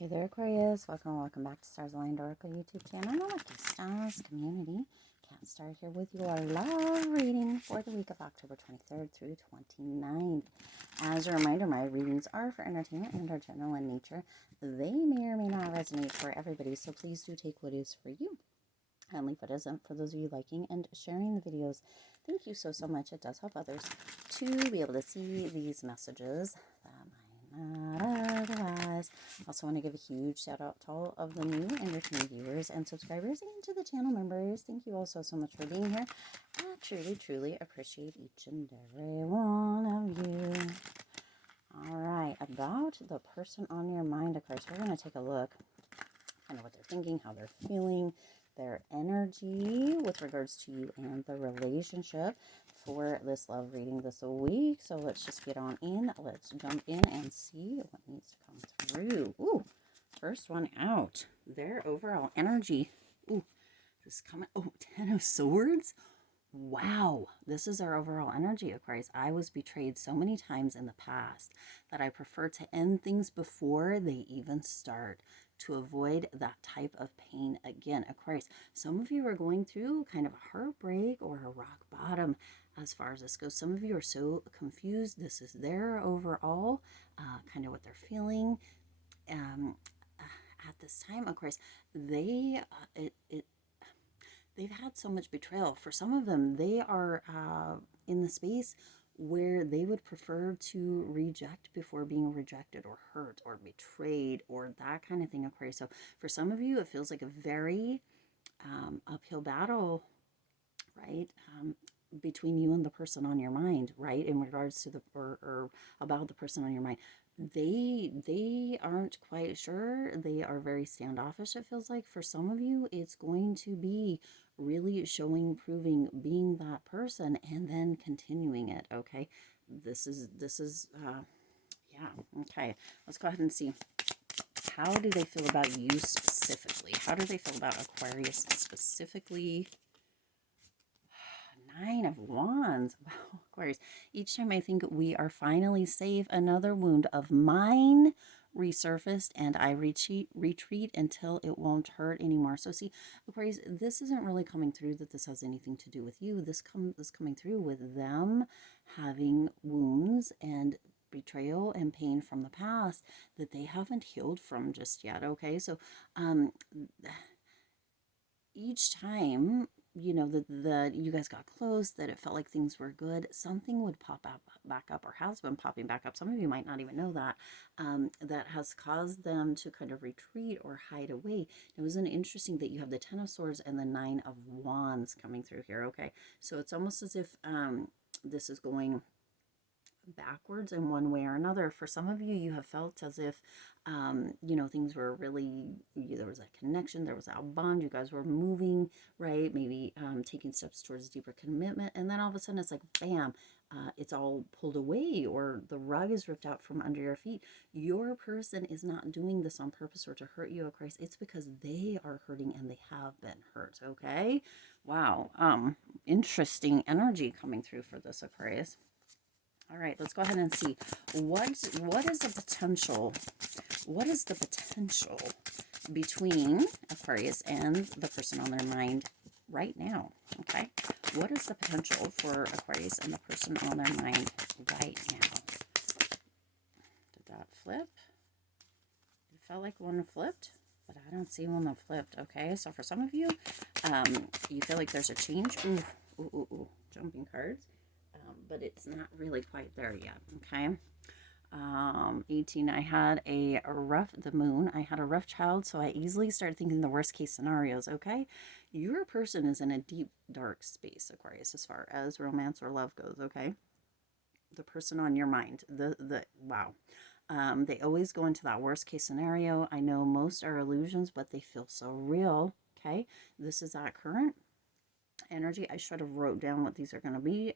Hey there, Aquarius. Welcome back to Stars Aligned Oracle YouTube channel and the Lucky Stars community. Can't start here with your love reading for the week of October 23rd through 29th. As a reminder, my readings are for entertainment and are general in nature. They may or may not resonate for everybody, so please do take what is for you and leave what isn't. For those of you liking and sharing the videos, thank you so much. It does help others to be able to see these messages that might not otherwise. Also want to give a huge shout out to all of the new and returning viewers and subscribers, and to the channel members. Thank you all so much for being here. I truly appreciate each and every one of you. All right, about the person on your mind, of course, we're going to take a look kind of what they're thinking, how they're feeling, their energy with regards to you and the relationship for this love reading this week. So let's just get on in. Let's jump in and see what needs to come through. Ooh, first one out. Their overall energy. Ooh, this coming. Oh, 10 of Swords. Wow, this is our overall energy, Aquarius. I was betrayed so many times in the past that I prefer to end things before they even start, to avoid that type of pain again. Aquarius, some of you are going through kind of a heartbreak or a rock bottom as far as this goes. Some of you are so confused. This is their overall, kind of what they're feeling. At this time, Aquarius, they've had so much betrayal. For some of them, they are in the space where they would prefer to reject before being rejected or hurt or betrayed or that kind of thing, Aquarius. So for some of you, it feels like a very uphill battle, right? Between you and the person on your mind, right? In regards to the, or about the person on your mind. They aren't quite sure. They are very standoffish, it feels like. For some of you, it's going to be really showing, proving, being that person, and then continuing it. Okay, this is yeah. Okay, let's go ahead and see, how do they feel about you specifically? How do they feel about Aquarius specifically? 9 of Wands. Wow, Aquarius. Each time I think we are finally safe, another wound of mine resurfaced, and I retreat until it won't hurt anymore. So see, Aquarius, this isn't really coming through that this has anything to do with you. This coming through with them having wounds and betrayal and pain from the past that they haven't healed from just yet. Okay, so each time, you know, that you guys got close, that it felt like things were good, something would pop up back up, or has been popping back up. Some of you might not even know that, that has caused them to kind of retreat or hide away. It was interesting that you have the 10 of Swords and the 9 of Wands coming through here. Okay, so it's almost as if this is going backwards in one way or another. For some of you, you have felt as if you know, things were really, there was a connection, there was a bond, you guys were moving, right? Maybe taking steps towards deeper commitment, and then all of a sudden it's like bam, it's all pulled away, or the rug is ripped out from under your feet. Your person is not doing this on purpose or to hurt you, Aquarius. It's because they are hurting and they have been hurt. Okay, wow, interesting energy coming through for this, Aquarius. All right, let's go ahead and see what is the potential. What is the potential between Aquarius and the person on their mind right now? Okay, what is the potential for Aquarius and the person on their mind right now? Did that flip? It felt like one flipped, but I don't see one that flipped. Okay, so for some of you, you feel like there's a change. Ooh, jumping cards. But it's not really quite there yet. Okay, 18, I had the moon, I had a rough child, so I easily start thinking the worst case scenarios. Okay, your person is in a deep dark space, Aquarius, as far as romance or love goes. Okay, the person on your mind, wow, they always go into that worst case scenario. I know most are illusions, but they feel so real. Okay, this is that current energy. I should have wrote down what these are going to be.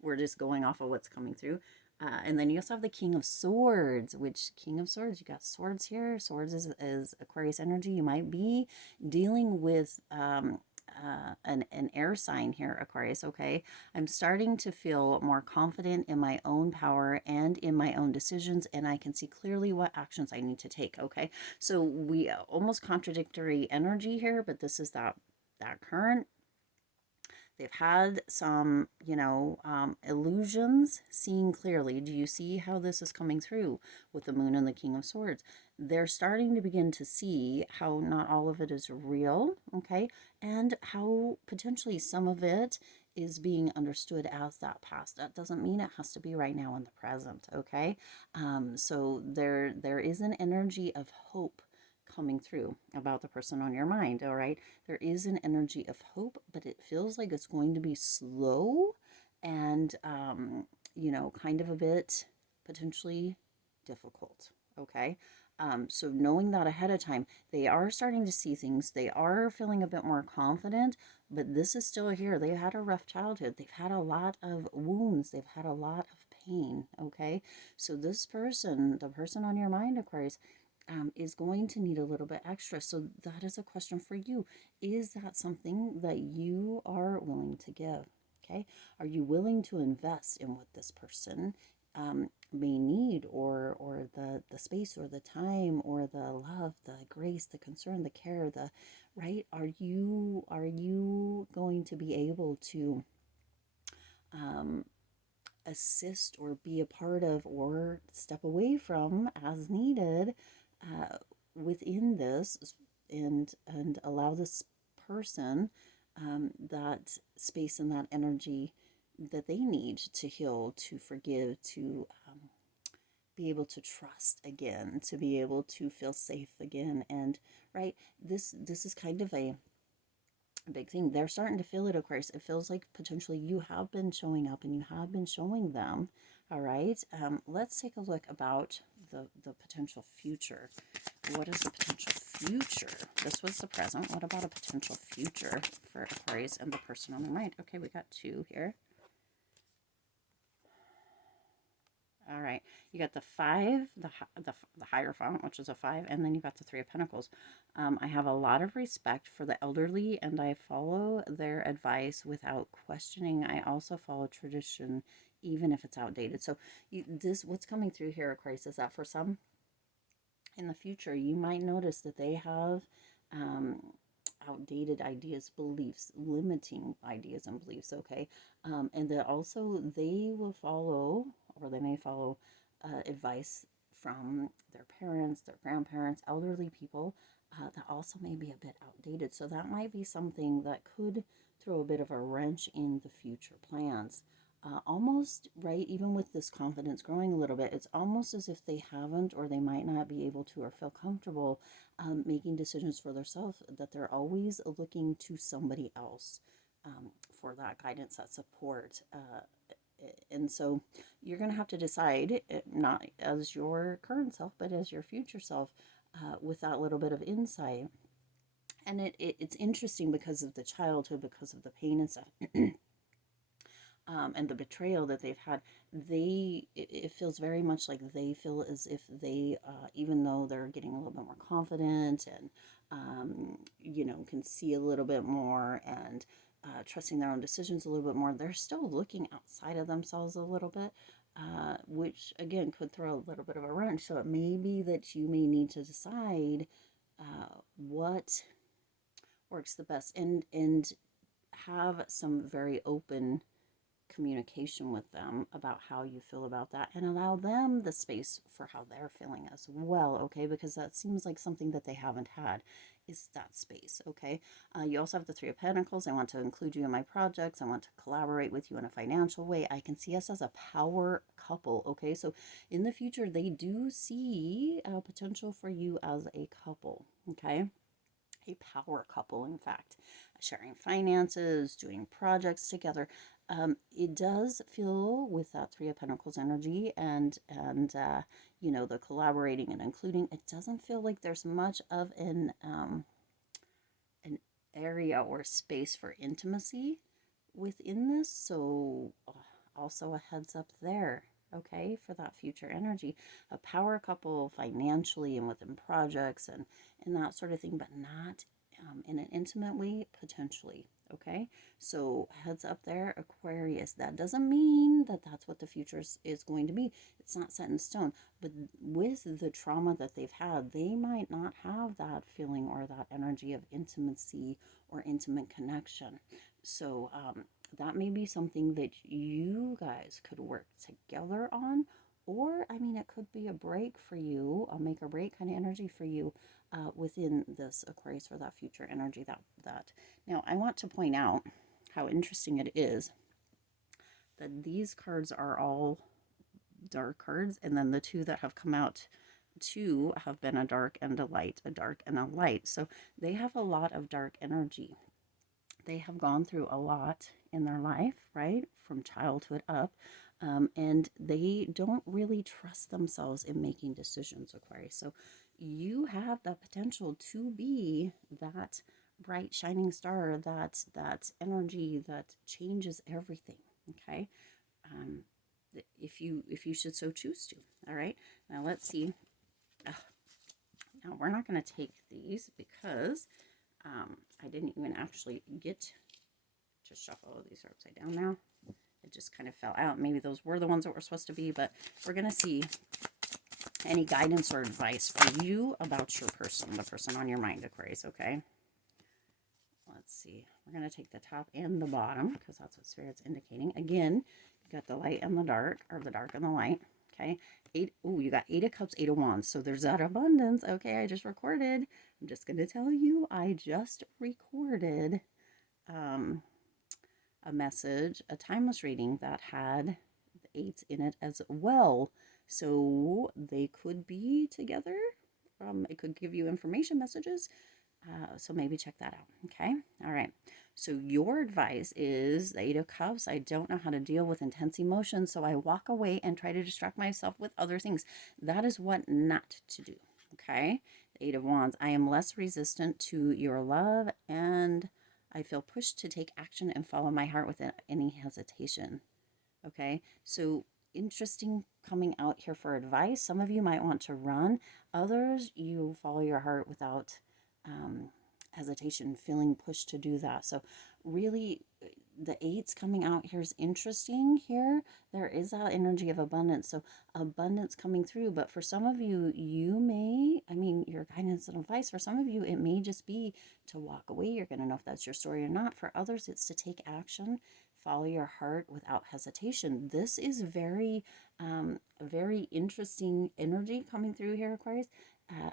We're just going off of what's coming through. And then you also have the King of Swords, which King of Swords, you got swords here. Swords is Aquarius energy. You might be dealing with an air sign here, Aquarius, okay? I'm starting to feel more confident in my own power and in my own decisions, and I can see clearly what actions I need to take, okay? So we almost contradictory energy here, but this is that current. They've had some, illusions, seeing clearly. Do you see how this is coming through with the moon and the king of swords? They're starting to begin to see how not all of it is real, okay? And how potentially some of it is being understood as that past. That doesn't mean it has to be right now in the present, okay? So there is an energy of hope coming through about the person on your mind, all right? There is an energy of hope, but it feels like it's going to be slow and, kind of a bit potentially difficult, okay? So knowing that ahead of time, they are starting to see things. They are feeling a bit more confident, but this is still here. They had a rough childhood. They've had a lot of wounds. They've had a lot of pain, okay? So this person, the person on your mind, Aquarius, is going to need a little bit extra. So that is a question for you. Is that something that you are willing to give? Okay. Are you willing to invest in what this person may need, or the space or the time or the love, the grace, the concern, the care, the right? Are you going to be able to um, assist or be a part of or step away from as needed uh, within this, and allow this person that space and that energy that they need to heal, to forgive, to be able to trust again, to be able to feel safe again. And right, this is kind of a big thing. They're starting to feel it, Aquarius. It feels like potentially you have been showing up and you have been showing them. All right. Let's take a look about the potential future. What is the potential future? This was the present. What about a potential future for Aquarius and the person on the mind? Okay, we got two here. All right, you got the five, the Hierophant, which is a five, and then you got the Three of Pentacles. I have a lot of respect for the elderly, and I follow their advice without questioning. I also follow tradition, even if it's outdated. So what's coming through here, Aquarius, is that for some in the future, you might notice that they have um, outdated ideas, beliefs, limiting ideas and beliefs, okay? And that also they will follow, or they may follow advice from their parents, their grandparents, elderly people that also may be a bit outdated. So that might be something that could throw a bit of a wrench in the future plans. Almost, right, even with this confidence growing a little bit, it's almost as if they haven't, or they might not be able to or feel comfortable making decisions for themselves, that they're always looking to somebody else for that guidance, that support. And so you're going to have to decide, not as your current self, but as your future self, with that little bit of insight. And it's interesting because of the childhood, because of the pain and stuff. And the betrayal that they've had, it feels very much like they feel as if they, even though they're getting a little bit more confident and, can see a little bit more and trusting their own decisions a little bit more, they're still looking outside of themselves a little bit, which again could throw a little bit of a wrench. So it may be that you may need to decide what works the best, and have some very open communication with them about how you feel about that, and allow them the space for how they're feeling as well, okay? Because that seems like something that they haven't had, is that space, okay? You also have the Three of Pentacles. I want to include you in my projects. I want to collaborate with you in a financial way. I can see us as a power couple, okay? So in the future, they do see a potential for you as a couple, okay? A power couple, in fact, sharing finances, doing projects together. It does feel, with that Three of Pentacles energy and the collaborating and including, it doesn't feel like there's much of an area or space for intimacy within this. So also a heads up there, okay, for that future energy. A power couple financially and within projects and that sort of thing, but not in an intimate way, potentially. Okay, so heads up there, Aquarius. That doesn't mean that that's what the future is going to be. It's not set in stone. But with the trauma that they've had, they might not have that feeling or that energy of intimacy or intimate connection. So that may be something that you guys could work together on. Or, I mean, it could be a break for you, a make or break kind of energy for you within this Aquarius for that future energy. That now I want to point out how interesting it is that these cards are all dark cards, and then the two that have come out two have been a dark and a light, a dark and a light. So they have a lot of dark energy. They have gone through a lot in their life, right, from childhood up, and they don't really trust themselves in making decisions, Aquarius. So you have the potential to be that bright shining star, that energy that changes everything. Okay, um, if you should so choose to. All right. Now let's see. Now we're not going to take these because I didn't even actually get to shuffle. These are upside down now. It just kind of fell out. Maybe those were the ones that were supposed to be, but we're going to see any guidance or advice for you about your person, the person on your mind, Aquarius, okay? Let's see. We're going to take the top and the bottom because that's what Spirit's indicating. Again, you got the light and the dark, or the dark and the light, okay? You got 8 of Cups, 8 of Wands. So there's that abundance. Okay, I just recorded. I'm just going to tell you, I just recorded a message, a timeless reading that had the 8s in it as well. So they could be together. It could give you information messages. So maybe check that out. Okay. All right. So your advice is the 8 of Cups. I don't know how to deal with intense emotions, so I walk away and try to distract myself with other things. That is what not to do. Okay. The 8 of Wands. I am less resistant to your love, and I feel pushed to take action and follow my heart without any hesitation. Okay. So interesting coming out here for advice. Some of you might want to run. Others, you follow your heart without hesitation, feeling pushed to do that. So really, the 8s coming out here is interesting here. There is that energy of abundance. So abundance coming through. But for some of you, you may, I mean, your guidance and advice, for some of you, it may just be to walk away. You're going to know if that's your story or not. For others, it's to take action. Follow your heart without hesitation. This is very, very interesting energy coming through here, Aquarius.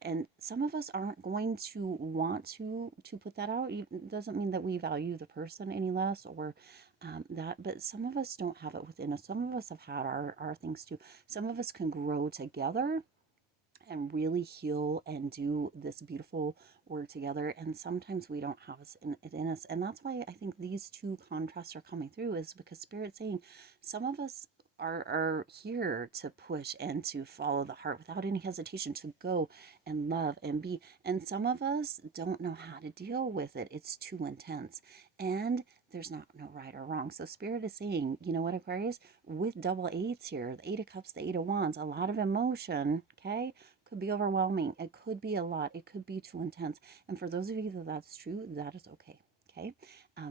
And some of us aren't going to want to put that out. It doesn't mean that we value the person any less or that, but some of us don't have it within us. Some of us have had our things too. Some of us can grow together and really heal and do this beautiful work together. And sometimes we don't have it in us. And that's why I think these two contrasts are coming through, is because Spirit's saying some of us are here to push and to follow the heart without any hesitation, to go and love and be. And some of us don't know how to deal with it. It's too intense. And there's no right or wrong. So Spirit is saying, you know what, Aquarius, with double 8s here, the 8 of Cups, the 8 of Wands, a lot of emotion, okay? Could be overwhelming. It could be a lot. It could be too intense. And for those of you that that's true, that is okay. Okay.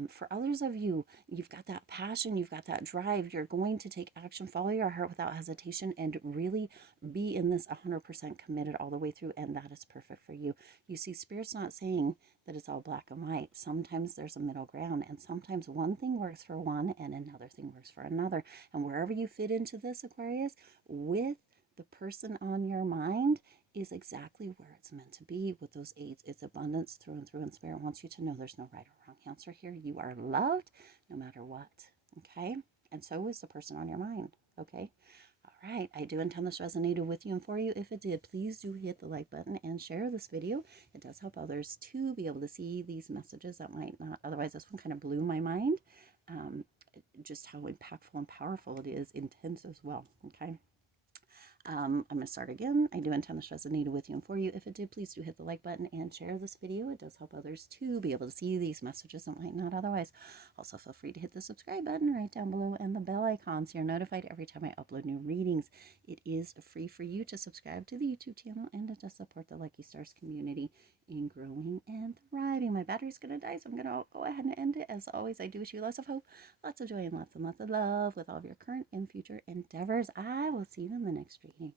For others of you, you've got that passion, you've got that drive, you're going to take action, follow your heart without hesitation, and really be in this 100% committed all the way through, and that is perfect for you. You see, Spirit's not saying that it's all black and white. Sometimes there's a middle ground, and sometimes one thing works for one and another thing works for another. And wherever you fit into this, Aquarius, with the person on your mind is exactly where it's meant to be with those 8s. It's abundance through and through, and Spirit wants you to know there's no right or wrong answer here. You are loved no matter what, okay? And so is the person on your mind, okay? All right, I do intend this resonated with you and for you. If it did, please do hit the like button and share this video. It does help others to be able to see these messages that might not, otherwise this one kind of blew my mind. Just how impactful and powerful it is, intense as well, okay? I'm going to start again. I do intend this resonated with you and for you. If it did, please do hit the like button and share this video. It does help others to be able to see these messages that might not otherwise. Also, feel free to hit the subscribe button right down below and the bell icon so you're notified every time I upload new readings. It is free for you to subscribe to the YouTube channel and to support the Lucky Stars community in growing and thriving. My battery's going to die, so I'm going to go ahead and end it. As always, I do wish you lots of hope, lots of joy, and lots of love with all of your current and future endeavors. I will see you in the next reading.